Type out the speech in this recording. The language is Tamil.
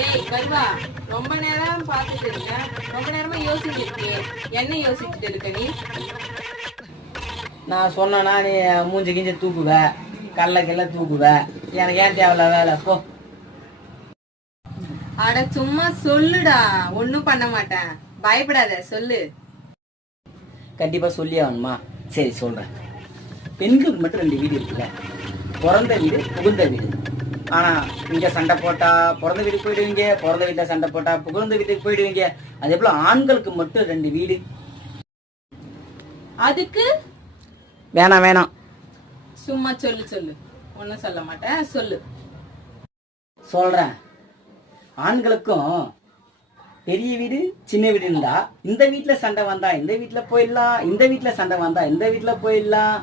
ஏய் கருவா, ரொம்ப நேரம் பார்த்துட்டு இருக்க, ரொம்ப நேரமா யோசிச்சுட்டு இருக்கியே, என்ன யோசிச்சுட்டு இருக்க நீ? நான் சொன்னேன்னா நீ மூஞ்சி கிஞ்சி தூக்குவ, கல்ல தூக்குவ. எனக்கு ஏன் தேவையில்ல வேலை போ. அட சும்மா சொல்லுடா, ஒண்ணும் பண்ண மாட்டேன், பயப்படாத, சொல்லு. கண்டிப்பா சொல்லி ஆகணுமா? சரி சொல்றேன். பெண்களுக்கு மட்டும் 2 வீடு இருக்குல்ல, பிறந்த வீடு, புகுந்த வீடு. ஆனா இங்க சண்டை போட்டா பிறந்த வீட்டுக்கு போயிடுவீங்க, பிறந்த வீட்டுல சண்டை போட்டா புகுந்த வீட்டுக்கு போயிடுவீங்க. அதே போல ஆண்களுக்கு மட்டும் 2 வீடு. அதுக்கு வேணாம். சும்மா சொல்லு சொல்லு, ஒன்னும் சொல்ல மாட்டேன், சொல்லு. சொல்றேன். ஆண்களுக்கும் பெரிய வீடு சின்ன வீடு இருந்தா, இந்த வீட்டுல சண்டை வந்தா இந்த வீட்டுல போயிடலாம், இந்த வீட்டுல சண்டை வந்தா இந்த வீட்டுல போயிடலாம்.